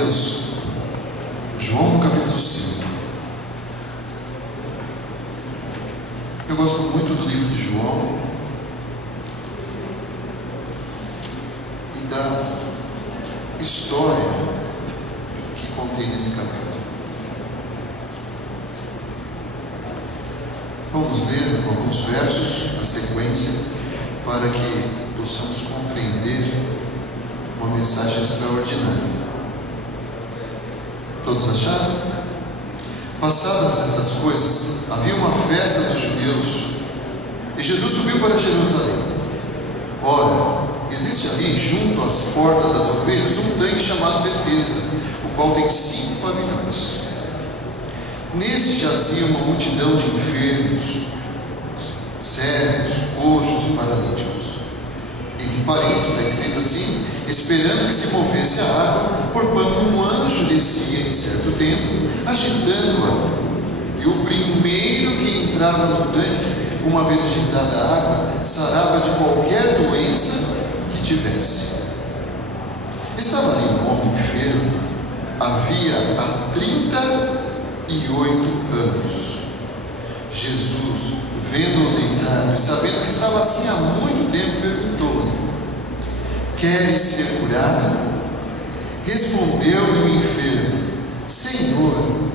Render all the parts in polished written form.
Deus, João no capítulo 5. Eu gosto muito do livro de João e da história que contém nesse capítulo. Vamos ler alguns versos na sequência para que possamos compreender uma mensagem extraordinária. Todos acharam? Passadas estas coisas, havia uma festa dos judeus e Jesus subiu para Jerusalém. Ora, existe ali, junto às portas das ovelhas, um tanque chamado Betesda, o qual tem 5 pavilhões. Nesse jazia uma multidão de enfermos, cegos, coxos e paralíticos. Entre parênteses está escrito assim: esperando que se movesse a água, porquanto um anjo descia em certo tempo, agitando-a. E o primeiro que entrava no tanque, uma vez agitada a água, sarava de qualquer doença que tivesse. Estava ali um homem enfermo, havia há 38 anos. Jesus, vendo-o deitado e sabendo que estava assim há muito tempo, perguntou-lhe: queres ser curado? Respondeu-lhe o enfermo: Senhor,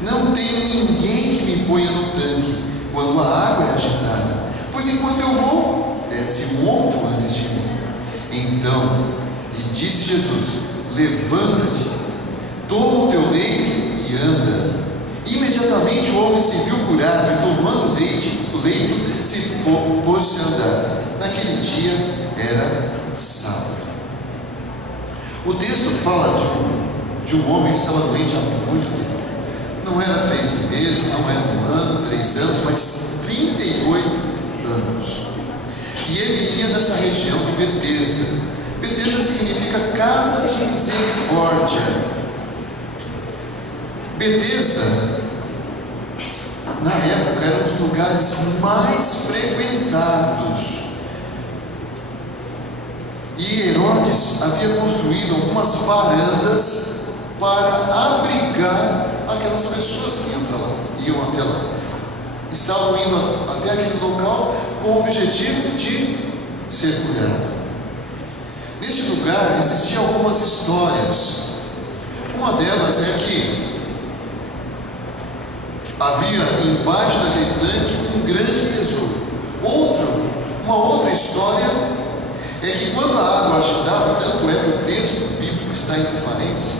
não tenho ninguém que me ponha no tanque quando a água é agitada, pois enquanto eu vou, desce um outro antes de mim. Então lhe disse Jesus: levanta-te, toma o teu leito e anda. Imediatamente o homem se viu curado e, tomando o leito, se pôs-se a andar. Naquele dia era sábado. O texto fala de um homem que estava doente há muito tempo. Não era 3 meses, não era 1 ano, 3 anos, mas 38 anos. E ele ia nessa região de Betesda. Betesda significa casa de misericórdia. Betesda, na época, era um dos lugares mais frequentados. E Herodes havia construído algumas varandas para abrigar aquelas pessoas que iam até lá. Estavam indo até aquele local com o objetivo de ser curado. Neste lugar existiam algumas histórias. Uma delas é que havia embaixo daquele tanque um grande tesouro. Uma outra história é que quando a água agitava, tanto é que o texto bíblico está entre parênteses,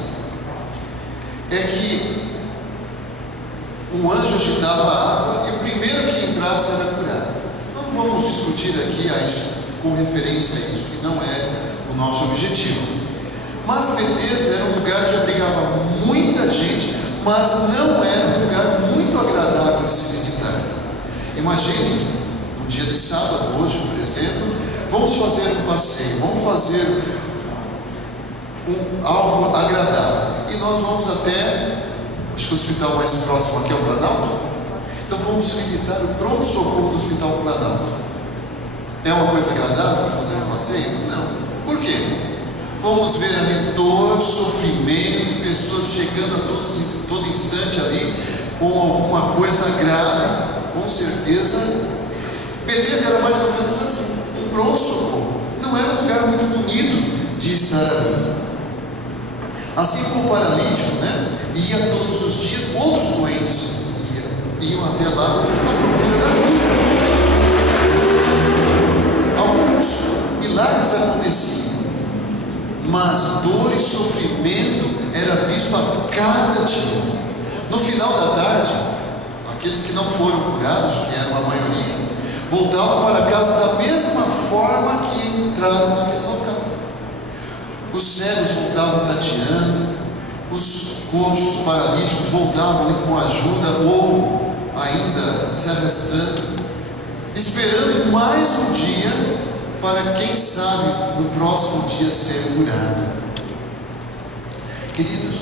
é que um anjo agitava a água e o primeiro que entrasse era curado. Não vamos discutir aqui com referência a isso, que não é o nosso objetivo. Mas Betesda era um lugar que abrigava muita gente, mas não era um lugar muito agradável de se visitar. Imagine, no dia de sábado, hoje, por exemplo, vamos fazer um passeio, vamos fazer algo agradável. E nós vamos até, acho que o hospital mais próximo aqui é o Planalto. Então vamos visitar o pronto-socorro do Hospital Planalto. É uma coisa agradável para fazer um passeio? Não. Por quê? Vamos ver ali dor, sofrimento, pessoas chegando a todo instante ali com alguma coisa grave, com certeza. Betesda era mais ou menos assim, um pronto-socorro. Não era um lugar muito bonito de estar ali. Assim como o paralítico, ia todos os dias, outros doentes iam até lá à procura da cura. Alguns milagres aconteciam, mas dor e sofrimento era visto a cada dia. No final da tarde, aqueles que não foram curados, que eram a maioria, voltavam para casa da mesma forma que entraram naquele local. Os cegos voltavam tateando, os coxos, paralíticos voltavam ali com ajuda ou ainda se arrastando, esperando mais um dia para, quem sabe, no próximo dia ser curado. Queridos,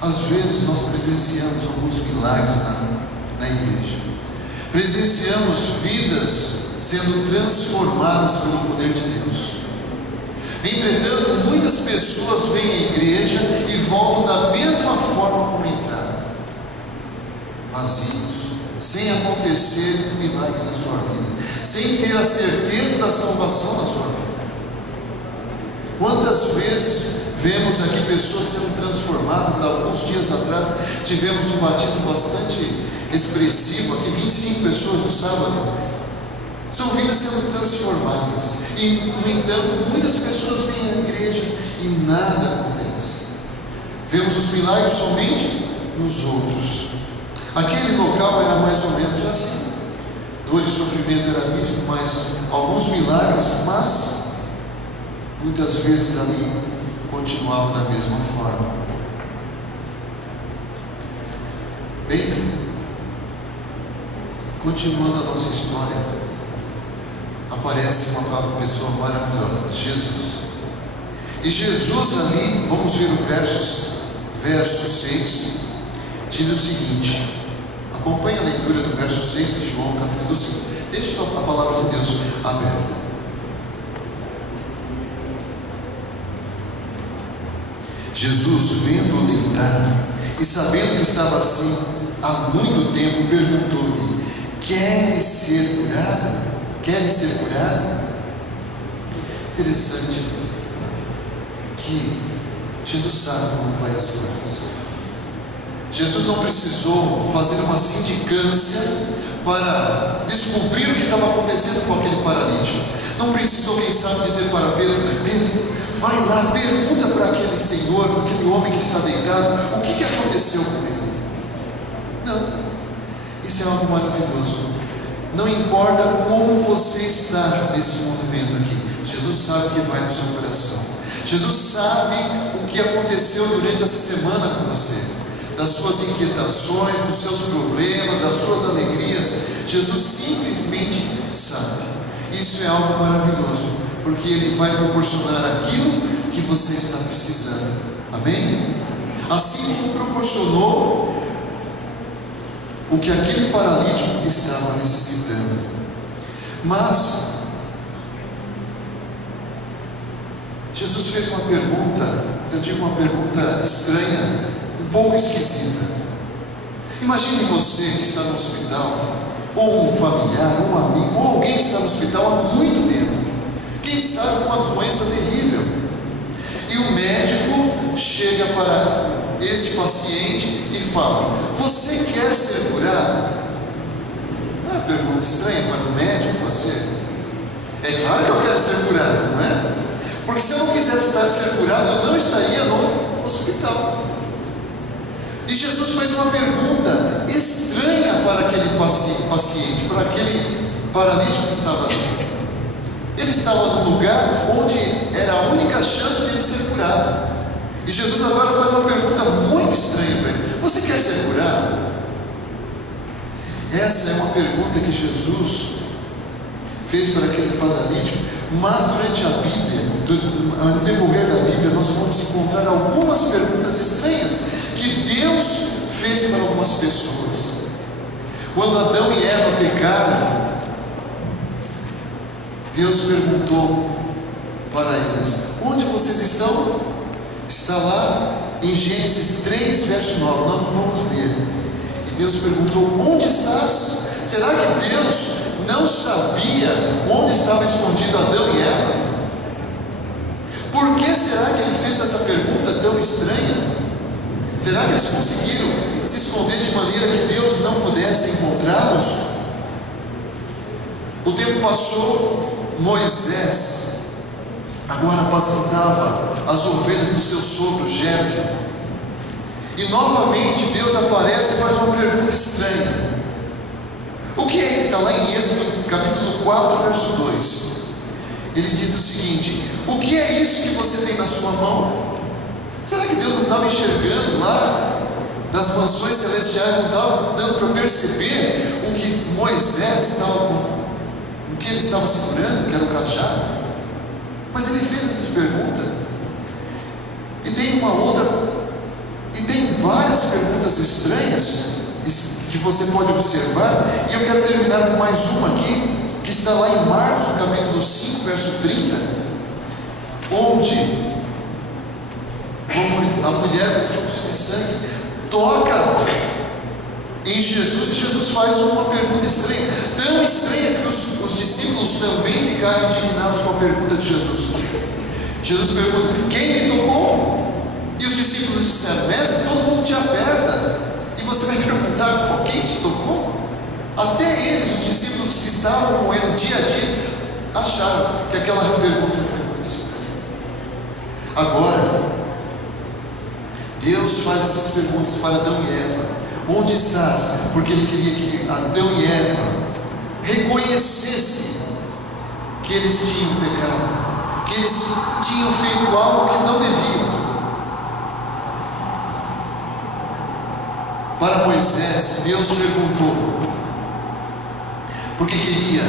às vezes nós presenciamos alguns milagres na igreja. Presenciamos vidas sendo transformadas pelo poder de Deus. Entretanto, muitas pessoas vêm à igreja e voltam da mesma forma como entraram, vazios, sem acontecer um milagre na sua vida, sem ter a certeza da salvação na sua vida. Quantas vezes vemos aqui pessoas sendo transformadas? Alguns dias atrás tivemos um batismo bastante expressivo aqui, 25 pessoas no sábado. São vidas sendo transformadas. E, no entanto, muitas pessoas vêm à igreja e nada acontece. Vemos os milagres somente nos outros. Aquele local era mais ou menos assim. Dor e sofrimento era visto, mas alguns milagres, mas muitas vezes ali continuavam da mesma forma. Bem, continuando a nossa história, aparece uma pessoa maravilhosa, Jesus. E Jesus ali, vamos ver o verso 6, diz o seguinte, acompanhe a leitura do verso 6 de João, capítulo 5. Deixe só a palavra de Deus aberta. Jesus, vendo-o deitado e sabendo que estava assim há muito tempo, perguntou-lhe: queres ser curada? Queres ser curada? Interessante que Jesus sabe como vai as coisas. Jesus não precisou fazer uma sindicância para descobrir o que estava acontecendo com aquele paralítico. Não precisou, quem sabe, dizer para Pedro: Pedro, vai lá, pergunta para aquele senhor, para aquele homem que está deitado, o que aconteceu com ele. Não, isso é algo maravilhoso. Não importa como você está nesse movimento aqui, Jesus sabe o que vai no seu coração. Jesus sabe o que aconteceu durante essa semana com você, das suas inquietações, dos seus problemas, das suas alegrias. Jesus simplesmente sabe. Isso é algo maravilhoso, porque Ele vai proporcionar aquilo que você está precisando. Amém? Assim como proporcionou o que aquele paralítico estava necessitando. Mas Jesus fez uma pergunta, eu digo uma pergunta estranha, um pouco esquisita. Imagine você que está no hospital, ou um familiar, ou um amigo, ou alguém que está no hospital há muito tempo, quem sabe com uma doença terrível, e o médico chega para esse paciente e fala: você quer ser curado? É uma pergunta estranha para um médico fazer. É claro que eu quero ser curado, não é? Porque se eu não quisesse ser curado, eu não estaria no hospital. E Jesus fez uma pergunta estranha para aquele paciente, para aquele paralítico que estava ali. Ele estava num lugar onde era a única chance de ele ser curado. E Jesus agora faz uma pergunta muito estranha para ele: você quer ser curado? Essa é uma pergunta que Jesus fez para aquele paralítico. Mas durante a Bíblia, no decorrer da Bíblia, nós vamos encontrar algumas perguntas estranhas que Deus fez para algumas pessoas. Quando Adão e Eva pecaram, Deus perguntou para eles: onde vocês estão? Está lá em Gênesis 3, verso 9, nós vamos ler. E Deus perguntou: onde estás? Será que Deus não sabia onde estava escondido Adão e Eva? Por que será que ele fez essa pergunta tão estranha? Será que eles conseguiram se esconder de maneira que Deus não pudesse encontrá-los? O tempo passou, Moisés agora apacentava as ovelhas do seu sogro Jetro, e novamente Deus aparece e faz uma pergunta estranha. O que é? Está lá em Êxodo capítulo 4, verso 2. Ele diz o seguinte: o que é isso que você tem na sua mão? Será que Deus não estava enxergando lá das mansões celestiais, não estava dando para perceber o que Moisés estava com que ele estava segurando, que era o cajado? Mas ele fez essa pergunta. E tem várias perguntas estranhas que você pode observar, e eu quero terminar com mais uma aqui, que está lá em Marcos, capítulo 5, verso 30, onde a mulher com fluxo de sangue toca em Jesus, e Jesus faz uma pergunta estranha, tão estranha que os discípulos também ficaram indignados com a pergunta de Jesus. Jesus pergunta: quem me tocou? E os discípulos disseram: mestre, todo mundo te aperta, e você vai perguntar quem te tocou? Até eles, os discípulos que estavam com eles dia a dia, acharam que aquela pergunta foi muito estranha. Agora, Deus faz essas perguntas para Adão e Eva: onde estás? Porque Ele queria que Adão e Eva reconhecessem que eles tinham pecado, que eles tinham feito algo que não deviam. Para Moisés, Deus perguntou, porque queria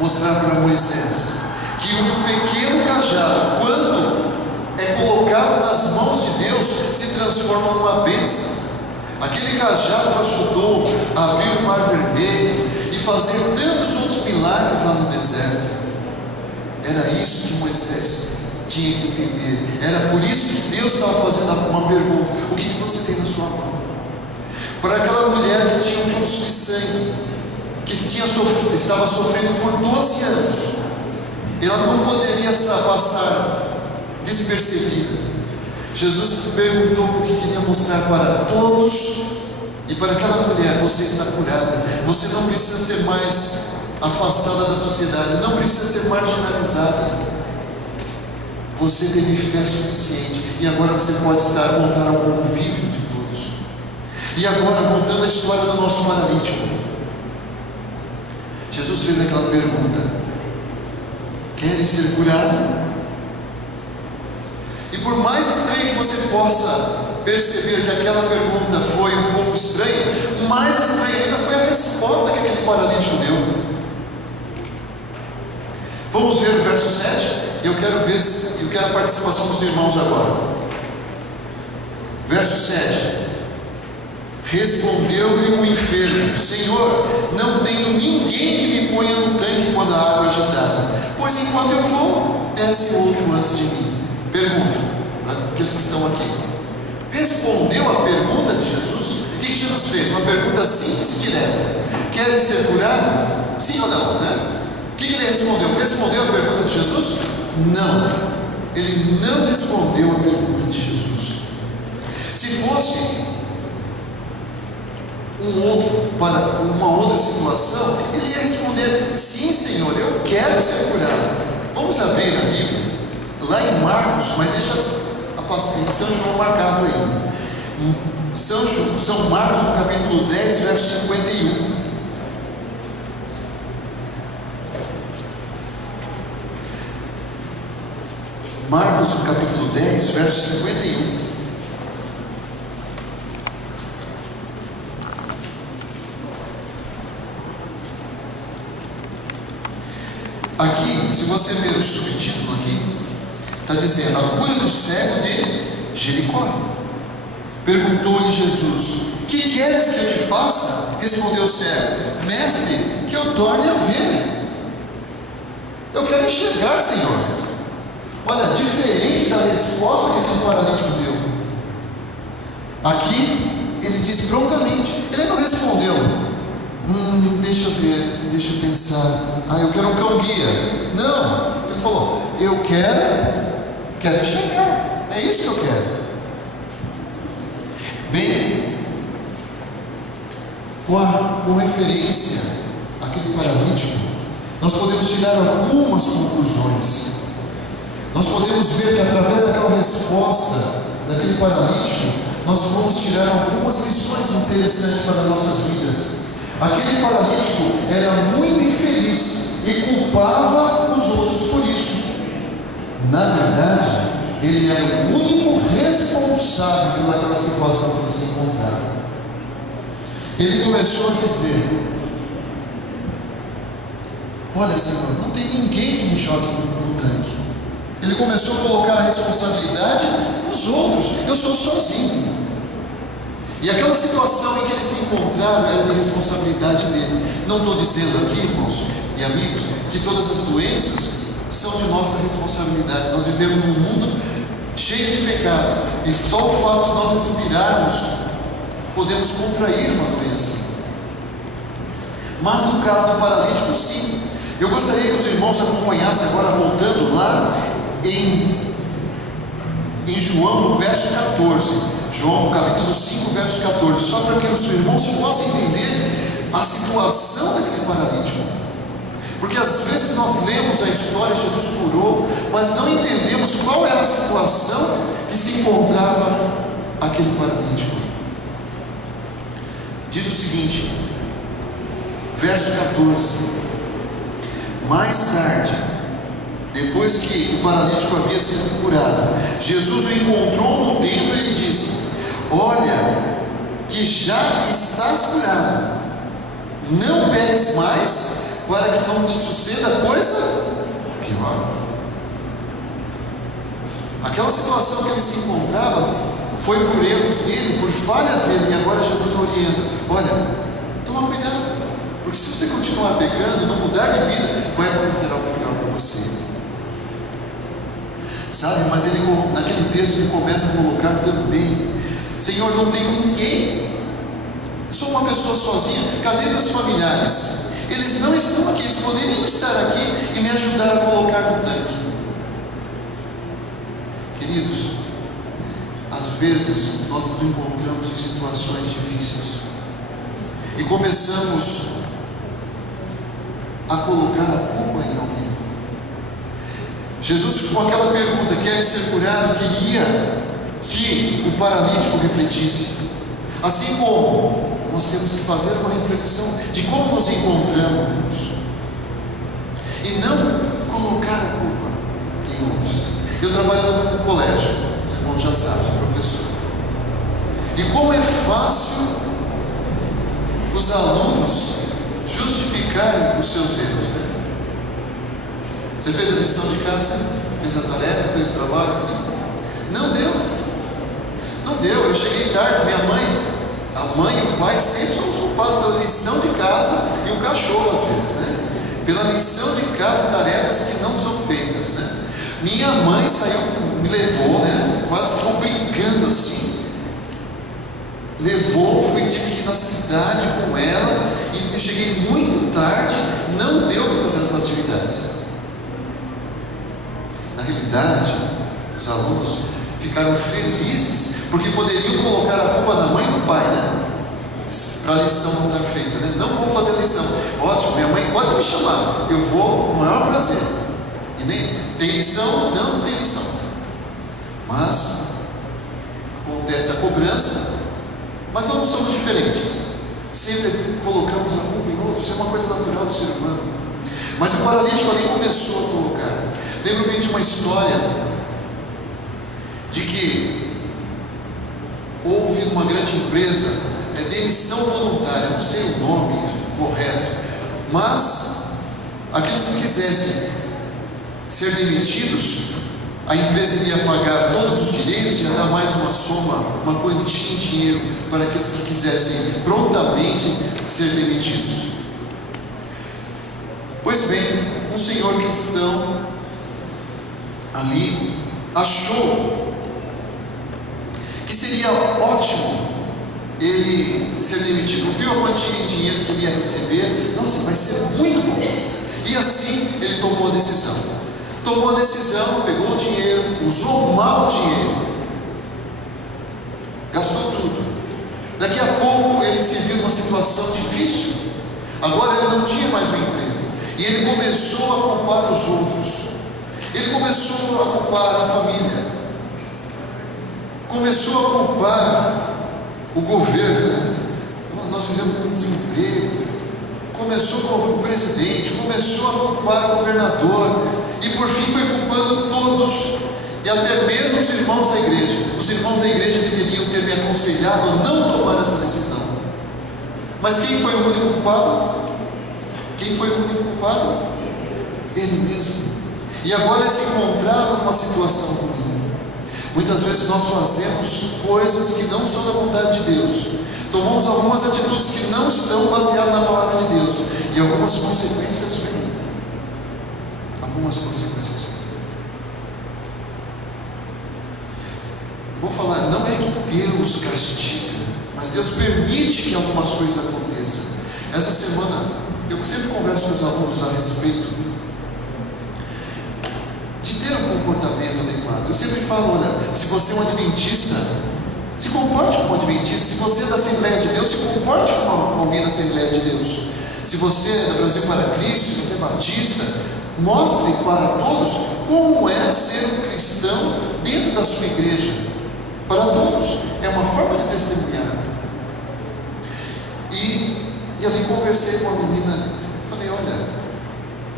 mostrar para Moisés que um pequeno cajado, quando é colocado nas mãos de Deus, se transforma numa bênção. Aquele cajado ajudou a abrir o mar vermelho e fazer tantos outros milagres lá no deserto. Era isso que Moisés tinha que entender. Era por isso que Deus estava fazendo uma pergunta: o que você tem na sua mão? Para aquela mulher que tinha um fluxo de sangue, que estava sofrendo por 12 anos, ela não poderia passar despercebida. Jesus perguntou porque queria mostrar para todos e para aquela mulher: você está curada, você não precisa ser mais afastada da sociedade, não precisa ser marginalizada, você teve fé suficiente, e agora você pode voltar ao convívio de todos. E agora, voltando à história do nosso paralítico, Jesus fez aquela pergunta: queres ser curado? E por mais estranho que você possa perceber que aquela pergunta foi um pouco estranha, mais estranha ainda foi a resposta que aquele paralítico deu. Vamos ver o verso 7. Eu quero a participação dos irmãos agora. Verso 7. Respondeu-lhe o enfermo: Senhor, não tenho ninguém que me ponha no tanque quando a água é agitada, pois enquanto eu vou, desce outro antes de mim. Pergunto para aqueles que estão aqui: respondeu a pergunta de Jesus? O que Jesus fez? Uma pergunta simples e direta: querem ser curados? Sim ou não? Né? O que ele respondeu? Respondeu a pergunta de Jesus? Não, ele não respondeu a pergunta de Jesus. Se fosse uma outra situação, ele ia responder: sim, Senhor, eu quero ser curado. Vamos abrir a Bíblia lá em Marcos, mas deixa em São João marcado ainda. São Marcos, no capítulo 10, verso 51. Marcos, no capítulo 10, verso 51. Aqui, se você ver o subtítulo aqui, está dizendo: a cura do cego de Jericó. Perguntou-lhe Jesus: que queres que eu te faça? Respondeu o cego: mestre, que eu torne a ver. Eu quero enxergar, Senhor. Olha, diferente da resposta que aquele paralítico deu. Aqui ele diz prontamente, ele não respondeu: deixa eu ver, deixa eu pensar, eu quero um cão guia. Não, ele falou: eu quero enxergar, é isso que eu quero. Bem, com referência àquele paralítico, nós podemos tirar algumas conclusões. Nós podemos ver que através daquela resposta daquele paralítico, nós vamos tirar algumas lições interessantes para as nossas vidas. Aquele paralítico era muito infeliz e culpava os outros por isso. Na verdade, ele era o único responsável pelaquela situação que ele se encontrava. Ele começou a dizer: olha, Senhor, não tem ninguém que me jogue no tanque. Ele começou a colocar a responsabilidade nos outros. Eu sou sozinho. E aquela situação em que ele se encontrava era de responsabilidade dele. Não estou dizendo aqui, irmãos e amigos, que todas as doenças são de nossa responsabilidade. humanidade. Nós vivemos num mundo cheio de pecado, e só o fato de nós respirarmos podemos contrair uma doença. Mas no caso do paralítico, sim. Eu gostaria que os irmãos acompanhassem agora, voltando lá em João, no verso 14. João, capítulo 5, verso 14. Só para que os irmãos possam entender a situação daquele paralítico. Porque às vezes nós lemos a história, Jesus curou, mas não entendemos qual era a situação que se encontrava aquele paralítico. Diz o seguinte, verso 14: mais tarde, depois que o paralítico havia sido curado, Jesus o encontrou no templo e lhe disse: olha, que já estás curado, não peques mais, para que não te suceda coisa pior. Aquela situação que ele se encontrava foi por erros dele, por falhas dele, e agora Jesus o orienta: olha, toma cuidado, porque se você continuar pecando e não mudar de vida, vai acontecer algo pior para você. Sabe, mas ele, naquele texto, ele começa a colocar também: Senhor, não tenho ninguém, sou uma pessoa sozinha, cadê meus familiares? Eles não estão aqui, eles poderiam estar aqui e me ajudar a colocar no tanque. Queridos, às vezes nós nos encontramos em situações difíceis e começamos a colocar a culpa em alguém. Jesus, com aquela pergunta: quer ser curado? Queria que o paralítico refletisse. Assim como nós temos que fazer uma reflexão de como nos encontramos e não colocar a culpa em outros. Eu trabalho no colégio, os irmãos já sabem, sou professor, e como é fácil os alunos justificarem os seus erros, né? Você fez a lição de casa, fez a tarefa, fez o trabalho? Não deu. Não deu, eu cheguei tarde. A mãe e o pai sempre são os culpados pela lição de casa, e o cachorro às vezes, né? Pela lição de casa, tarefas que não são feitas, né? Minha mãe saiu, me levou, né? Quase ficou brincando assim. Levou, tive que ir na cidade com ela, e eu cheguei muito tarde, não deu para fazer essas atividades. Na realidade, os alunos ficaram felizes, porque poderiam colocar a culpa na mãe e no pai, né? Para a lição não estar feita, né? Não vou fazer a lição. Ótimo, minha mãe pode me chamar, eu vou com o maior prazer. E nem tem lição? Não tem lição. Mas acontece a cobrança, mas nós não somos diferentes. Sempre colocamos a culpa em outros, isso é uma coisa natural do ser humano. Mas o paralítico ali começou a colocar. Lembro-me de uma história de que houve uma grande empresa, demissão voluntária, não sei o nome correto, mas aqueles que quisessem ser demitidos, a empresa iria pagar todos os direitos e ia dar mais uma soma, uma quantia em dinheiro para aqueles que quisessem prontamente ser demitidos. Pois bem, um senhor cristão ali achou que seria ótimo ele ser demitido. Viu a quantia de dinheiro que ele ia receber? Nossa, vai ser muito bom. E assim ele tomou a decisão. Pegou o dinheiro, usou mal o dinheiro, gastou tudo. Daqui a pouco ele se viu numa situação difícil. Agora ele não tinha mais um emprego, e ele começou a culpar os outros. Ele começou a culpar a família, começou a culpar o governo, né? Nós fizemos um desemprego. Começou com o presidente, começou a culpar o governador, e por fim foi culpando todos, e até mesmo os irmãos da igreja. Os irmãos da igreja deveriam ter me aconselhado a não tomar essa decisão. Mas quem foi o único culpado? Ele mesmo. E agora ele se encontrava numa situação ruim. Muitas vezes nós fazemos coisas que não são da vontade de Deus, tomamos algumas atitudes que não estão baseadas na palavra de Deus, e algumas consequências vêm. Deus permite que algumas coisas aconteçam. Essa semana, eu sempre converso com os alunos a respeito de ter um comportamento adequado. Eu sempre falo, olha, se você é um adventista, se comporte como um adventista. Se você é da Assembleia de Deus, se comporte como alguém da Assembleia de Deus. Se você é do Brasil para Cristo, se você é batista, mostre para todos como é ser um cristão dentro da sua igreja. Para todos, é uma forma de testemunhar. E ali conversei com a menina, falei, olha,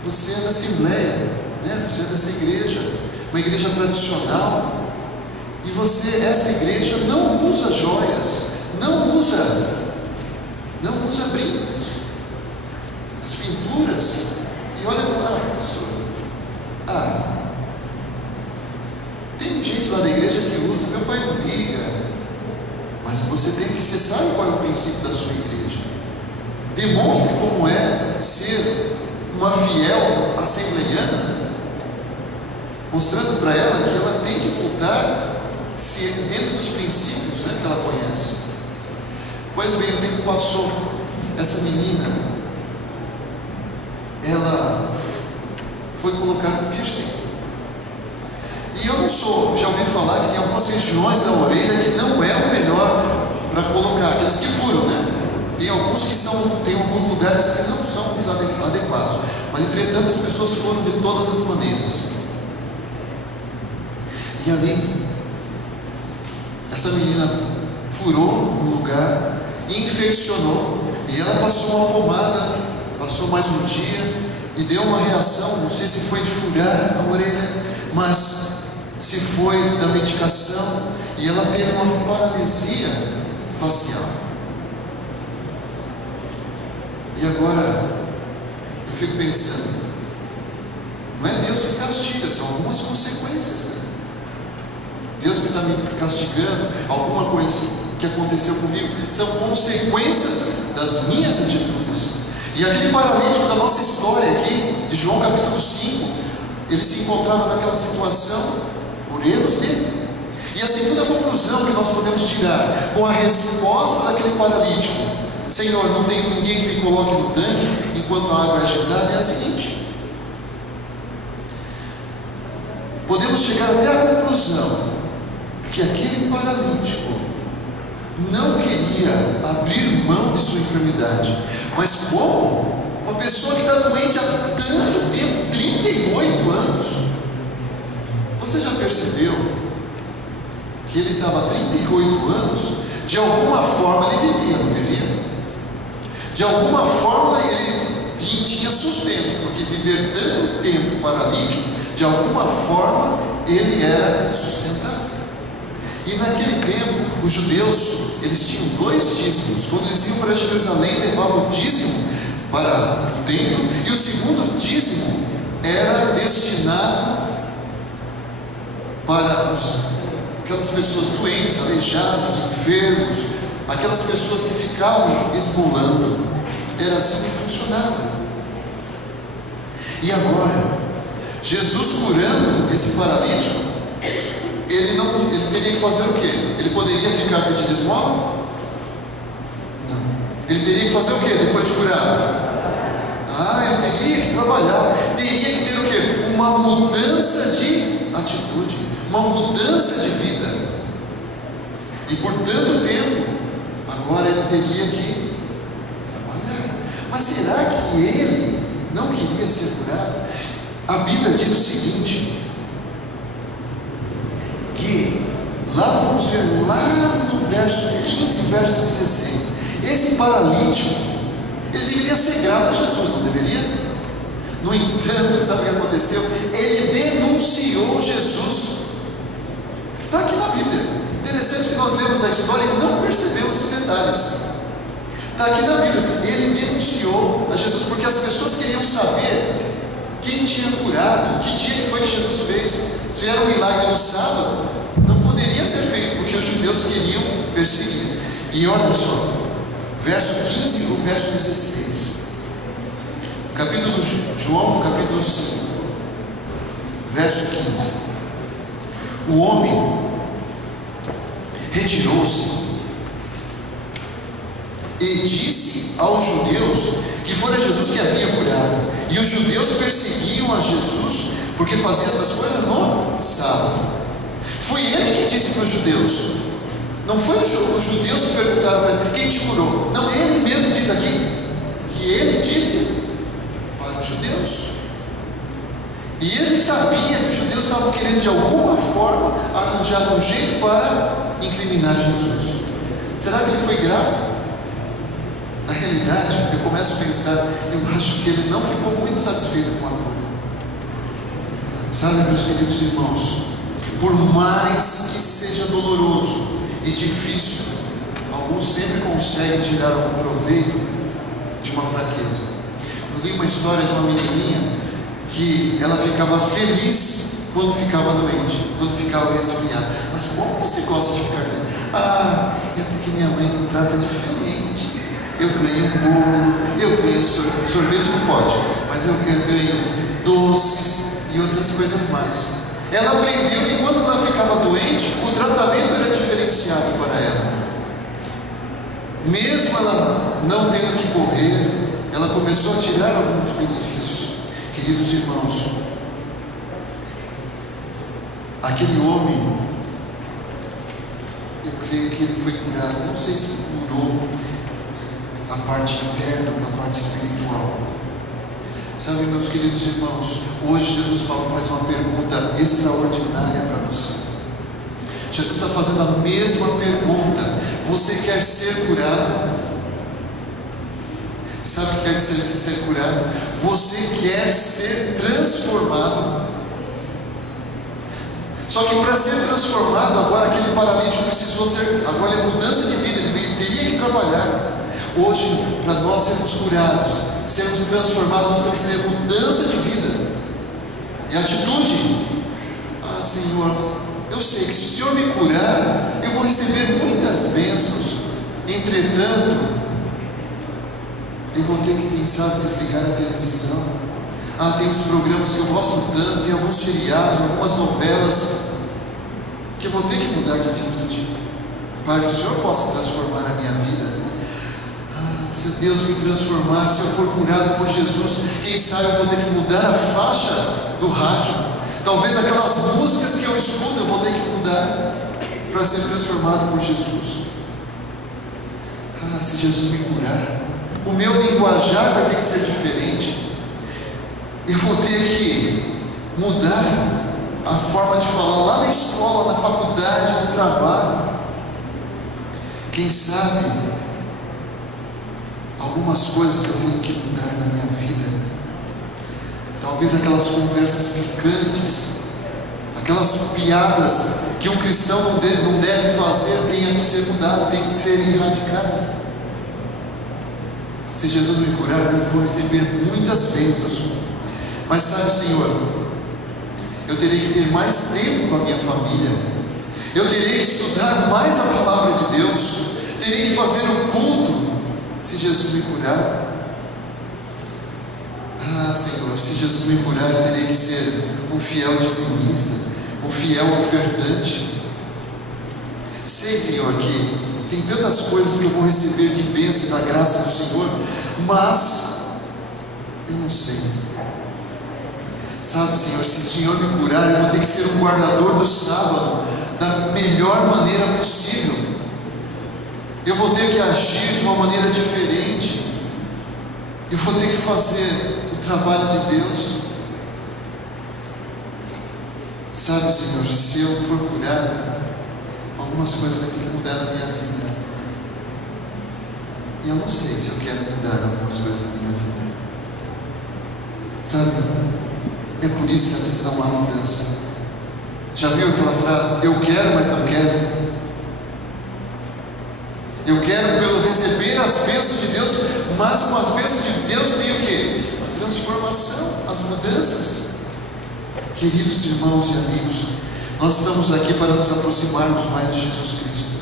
você é da Assembleia, né? Você é dessa igreja, uma igreja tradicional, e você, esta igreja, não usa joias, não usa brincos, as pinturas. E olha lá, professor, tem gente lá da igreja que usa, meu pai não liga, mas você sabe qual é o princípio da sua igreja. Demonstre como é ser uma fiel assembleiana, né? Mostrando para ela que ela tem que voltar dentro dos princípios, né, que ela conhece. Pois bem, o tempo passou. Essa menina, ela foi colocar um piercing. E eu não sou, já ouvi falar que tem algumas regiões da orelha que não é o melhor para colocar, aqueles que furam, né? Tem alguns lugares que não são os adequados. Mas entretanto as pessoas furam de todas as maneiras. E ali, essa menina furou no lugar, infeccionou, e ela passou uma pomada, passou mais um dia, e deu uma reação, não sei se foi de furar a orelha, mas se foi da medicação, e ela teve uma paralisia facial. E agora, eu fico pensando, não é Deus que castiga, são algumas consequências, né? Deus que está me castigando, alguma coisa que aconteceu comigo, são consequências das minhas atitudes. E aquele paralítico da nossa história aqui, de João capítulo 5, ele se encontrava naquela situação por erros dele. E a segunda conclusão que nós podemos tirar com a resposta daquele paralítico, Senhor, não tem ninguém que me coloque no tanque enquanto a água é agitada, é a seguinte: podemos chegar até a conclusão que aquele paralítico não queria abrir mão de sua enfermidade. Mas como? Uma pessoa que está doente há tanto tempo, 38 anos. Você já percebeu que ele estava há 38 anos? De alguma forma ele vivia, não vivia? De alguma forma ele tinha sustento, porque viver tanto tempo paralítico, de alguma forma ele era sustentado. E naquele tempo, os judeus, eles tinham 2 dízimos. Quando eles iam para Jerusalém, levavam o dízimo para o templo, e o segundo dízimo era destinado para aquelas pessoas doentes, aleijados, enfermos, aquelas pessoas que ficavam esfolando. Era assim que funcionava. E agora, Jesus curando esse paralítico, ele teria que fazer o quê? Ele poderia ficar pedindo esmola? Não. Ele teria que fazer o quê depois de curar? Ele teria que trabalhar. Teria que ter o quê? Uma mudança de atitude, uma mudança de vida. E por tanto tempo, agora ele teria que trabalhar. Mas será que ele não queria ser curado? A Bíblia diz o seguinte, que lá vamos ver, lá no verso 15, verso 16, esse paralítico, ele deveria ser grato a Jesus, não deveria? No entanto, sabe o que aconteceu? Ele denunciou Jesus. Está aqui na Bíblia. Interessante que nós lemos a história e não percebemos esses detalhes. Está aqui na Bíblia. Ele denunciou a Jesus, porque as pessoas queriam saber quem tinha curado, que dia que foi que Jesus fez. Se era um milagre no sábado, não poderia ser feito, porque os judeus queriam perseguir. E olha só, verso 15 e o verso 16. Capítulo João, capítulo 5, verso 15. O homem retirou-se seguiam a Jesus porque faziam essas coisas no sábado. Foi ele que disse para os judeus. Não foi os judeus que perguntaram para ele: quem te curou? Não, ele mesmo diz aqui que ele disse para os judeus. E ele sabia que os judeus estavam querendo de alguma forma arranjar um jeito para incriminar Jesus. Será que ele foi grato? Na realidade, eu começo a pensar, eu acho que ele não ficou muito satisfeito com a cura. Sabe, meus queridos irmãos, por mais que seja doloroso e difícil, alguns sempre conseguem tirar algum proveito de uma fraqueza. Eu li uma história de uma menininha que ela ficava feliz quando ficava doente, quando ficava resfriada. Mas como você gosta de ficar doente? É porque minha mãe me trata diferente. Eu ganho bolo, eu ganho sorvete, não pode, mas eu ganho doces e outras coisas mais. Ela aprendeu que quando ela ficava doente, o tratamento era diferenciado para ela. Mesmo ela não tendo que correr, ela começou a tirar alguns benefícios. Queridos irmãos, aquele homem, eu creio que ele foi curado. Não sei se curou a parte interna, a parte espiritual. Sabe, meus queridos irmãos, hoje Jesus faz uma pergunta extraordinária para você. Jesus está fazendo a mesma pergunta: você quer ser curado? Sabe o que quer dizer ser curado? Você quer ser transformado. Só que para ser transformado, agora aquele paralítico precisou ser, agora é mudança de vida, ele teria que trabalhar. Hoje, para nós sermos curados, sermos transformados, nós temos que ter mudança de vida e atitude. Senhor, eu sei que se o Senhor me curar, eu vou receber muitas bênçãos. Entretanto, eu vou ter que pensar em desligar a televisão. Tem uns programas que eu gosto tanto, tem alguns seriados, algumas novelas, que eu vou ter que mudar de atitude, para que o Senhor possa transformar a minha vida. Se Deus me transformar, se eu for curado por Jesus, quem sabe eu vou ter que mudar a faixa do rádio. Talvez aquelas músicas que eu escuto, eu vou ter que mudar para ser transformado por Jesus. Se Jesus me curar, o meu linguajar vai ter que ser diferente. Eu vou ter que mudar a forma de falar lá na escola, na faculdade, no trabalho. Quem sabe algumas coisas eu tenho que mudar na minha vida. Talvez aquelas conversas picantes, aquelas piadas que um cristão não deve fazer, tenha que ser mudado, tem que ser erradicado. Se Jesus me curar, eu vou receber muitas bênçãos. Mas sabe, Senhor, eu terei que ter mais tempo com a minha família, eu terei que estudar mais a palavra de Deus, terei que fazer um culto. Se Jesus me curar, Senhor, se Jesus me curar, eu terei que ser um fiel dizimista, um fiel ofertante. Sei, Senhor, que tem tantas coisas que eu vou receber de bênção da graça do Senhor, mas eu não sei. Sabe, Senhor, se o Senhor me curar, eu vou ter que ser um guardador do sábado da melhor maneira possível. Eu vou ter que agir de uma maneira diferente. Eu vou ter que fazer o trabalho de Deus. Sabe, Senhor, se eu for curado, algumas coisas vão ter que mudar na minha vida. E eu não sei se eu quero mudar algumas coisas na minha vida. Sabe, é por isso que às vezes não há mudança. Já viu aquela frase: eu quero, mas não quero? Eu quero pelo receber as bênçãos de Deus, mas com as bênçãos de Deus tem o quê? A transformação, as mudanças. Queridos irmãos e amigos, nós estamos aqui para nos aproximarmos mais de Jesus Cristo.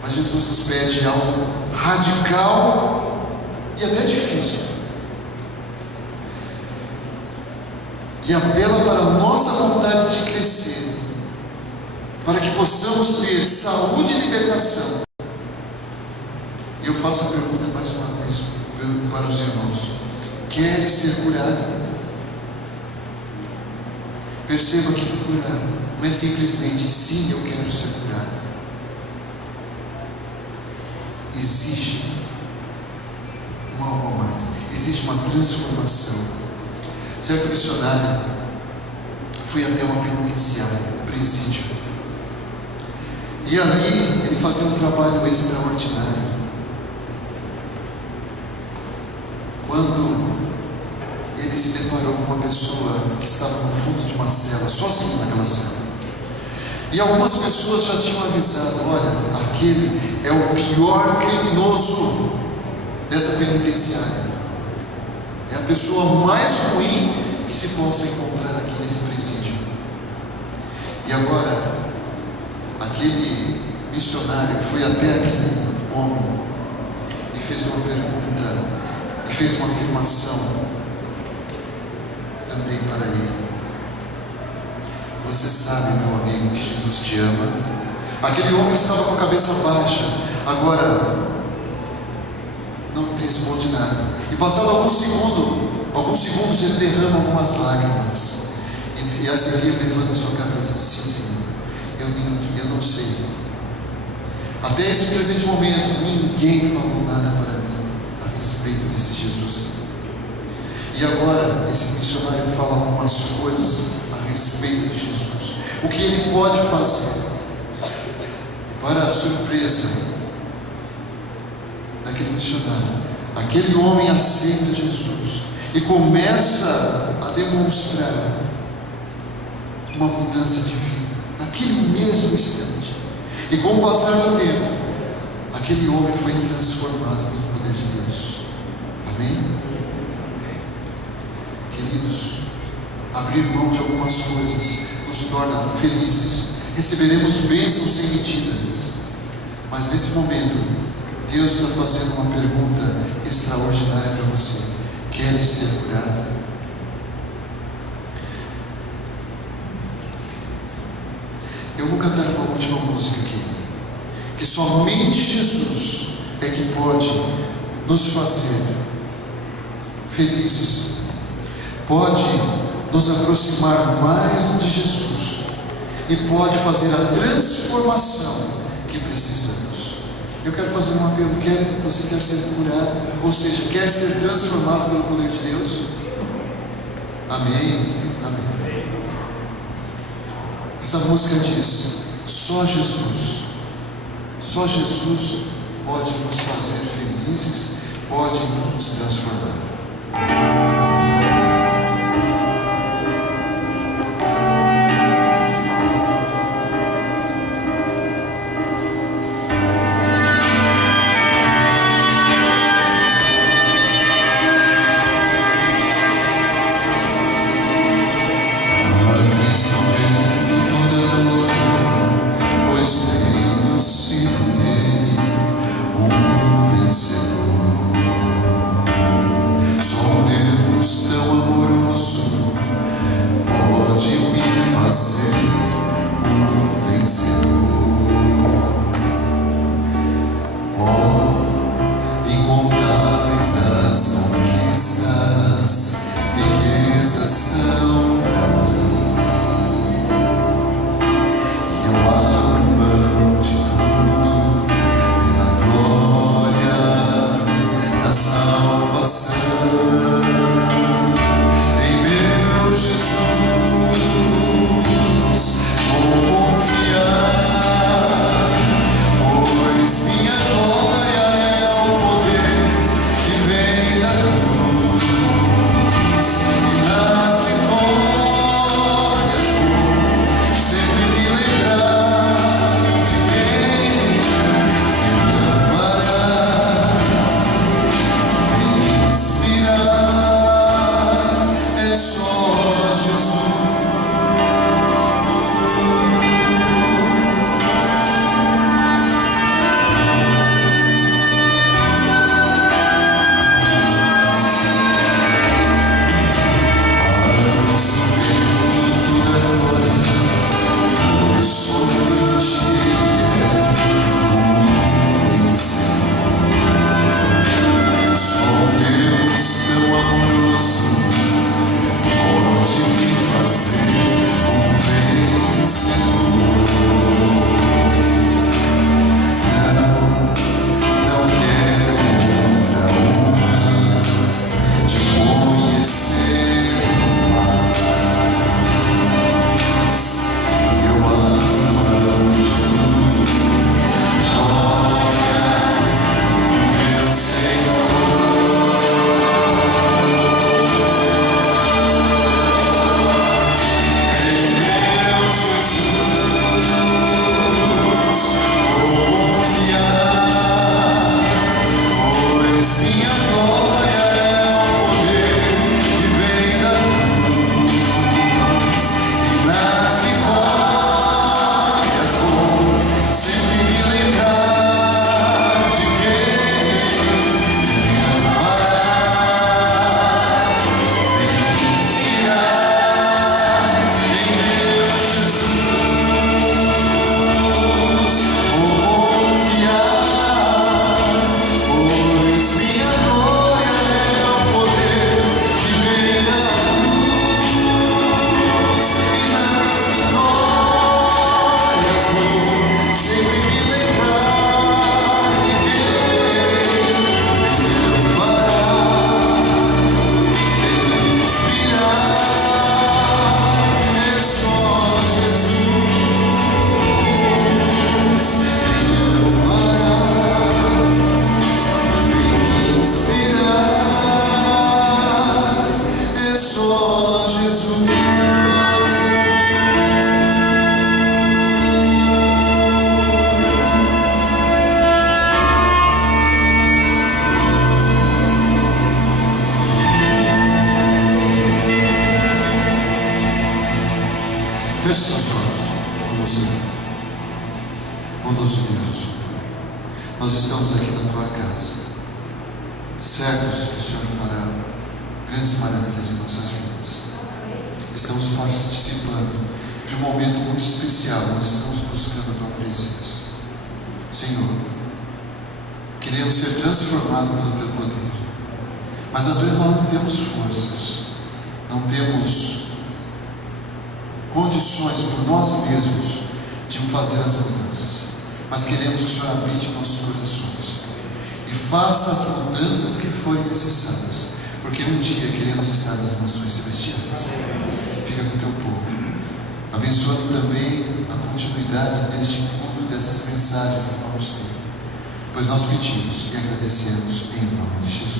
Mas Jesus nos pede algo radical e até difícil. E apela para a nossa vontade de crescer, para que possamos ter saúde e libertação. E eu faço a pergunta mais uma vez para os irmãos: Queres ser curado? Perceba que cura não é simplesmente sim, eu quero ser curado. Exige um algo a mais, exige uma transformação. Certo missionário foi até uma penitenciária, um presídio, e ali ele fazia um trabalho extraordinário. Quando ele se deparou com uma pessoa que estava no fundo de uma cela, sozinho naquela cela, e algumas pessoas já tinham avisado: olha, aquele é o pior criminoso dessa penitenciária, é a pessoa mais ruim que se possa encontrar aqui nesse presídio. E agora aquele missionário foi até aquele homem e fez uma pergunta, e fez uma afirmação também para ele: você sabe, meu amigo, que Jesus te ama? Aquele homem estava com a cabeça baixa, agora não responde nada, e passado alguns segundos ele derrama algumas lágrimas, e a seguir levanta sua cabeça: sim, Senhor, eu não sei. Até esse presente momento ninguém falou nada para mim a respeito desse Jesus. E agora esse missionário fala algumas coisas a respeito de Jesus, o que ele pode fazer. E para a surpresa daquele missionário, aquele homem aceita Jesus e começa a demonstrar uma mudança de vida naquele mesmo instante. E com o passar do tempo, aquele homem foi transformado pelo poder de Deus. Amém? Queridos, abrir mão de algumas coisas nos torna felizes. Receberemos bênçãos sem medidas. Mas nesse momento, Deus está fazendo uma pergunta extraordinária para você: queres ser curado? Eu vou cantar uma última música aqui, que somente Jesus é que pode nos fazer felizes, pode nos aproximar mais de Jesus e pode fazer a transformação que precisamos. Eu quero fazer um apelo: você quer ser curado? Ou seja, quer ser transformado pelo poder de Deus? Amém? Amém. Essa música diz: só Jesus pode nos fazer felizes, pode nos transformar. Vencedor. temos forças, não temos condições por nós mesmos de fazer as mudanças, mas queremos que o Senhor habite em nossos corações e faça as mudanças que forem necessárias, porque um dia queremos estar nas nações celestiais. Fica com o teu povo, abençoando também a continuidade deste culto, dessas mensagens que vamos ter, pois nós pedimos e agradecemos em nome de Jesus.